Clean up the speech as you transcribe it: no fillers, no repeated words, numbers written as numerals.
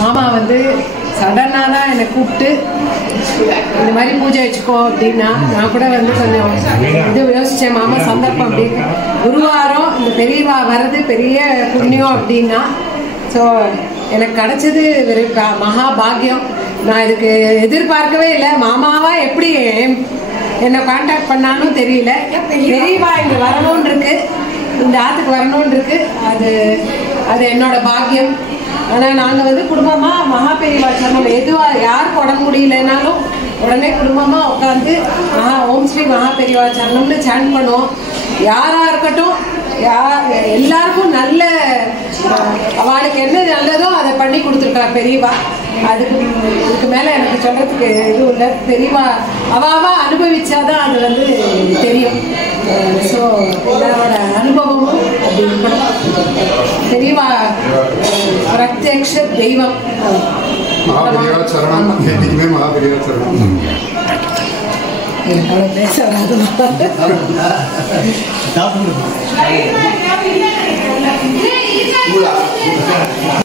மாமா வந்து சடனாக தான் என்னை கூப்பிட்டு இந்த மாதிரி பூஜை வச்சுக்கோ அப்படின்னா நான் கூட வந்து கொஞ்சம் இது யோசித்தேன். மாமா சந்தர்ப்பம் அப்படின்னு குருவாரம் இந்த பெரியவா வர்றது பெரிய புண்ணியம் அப்படின்னா ஸோ எனக்கு கிடைச்சது ஒரு மகா பாக்கியம். நான் இதுக்கு எதிர்பார்க்கவே இல்லை. மாமாவா எப்படி என்னை கான்டாக்ட் பண்ணாலும் தெரியல. பெரியவா இங்கே வரணும்னு இருக்கு, இந்த ஆற்றுக்கு வரணும்னு இருக்கு. அது என்னோட பாக்கியம். ஆனால் நாங்கள் வந்து குடும்பமாக மகா பெரியவா சரணம் எதுவாக யாருக்கு உடம்பு முடியலனாலும் உடனே குடும்பமாக உட்காந்து ஓம் ஸ்ரீ மகா பெரியவா சரணம்னு சாண்ட் பண்ணுவோம். யாராக இருக்கட்டும், எல்லாருக்கும் நல்ல அவளுக்கு என்ன நல்லதோ அதை பண்ணி கொடுத்துருக்கா பெரியவா. இதுக்கு மேலே எனக்கு சொல்கிறதுக்கு எதுவும் இல்லை. பெரியவா அவாவா அனுபவிச்சாதான் அது வந்து தெரியும். ஸோ எல்லாரோட அனுபவமும் அப்படி இருக்கணும். பெரியவா பிரத்யக்ஷ தெய்வம். பேச வராது.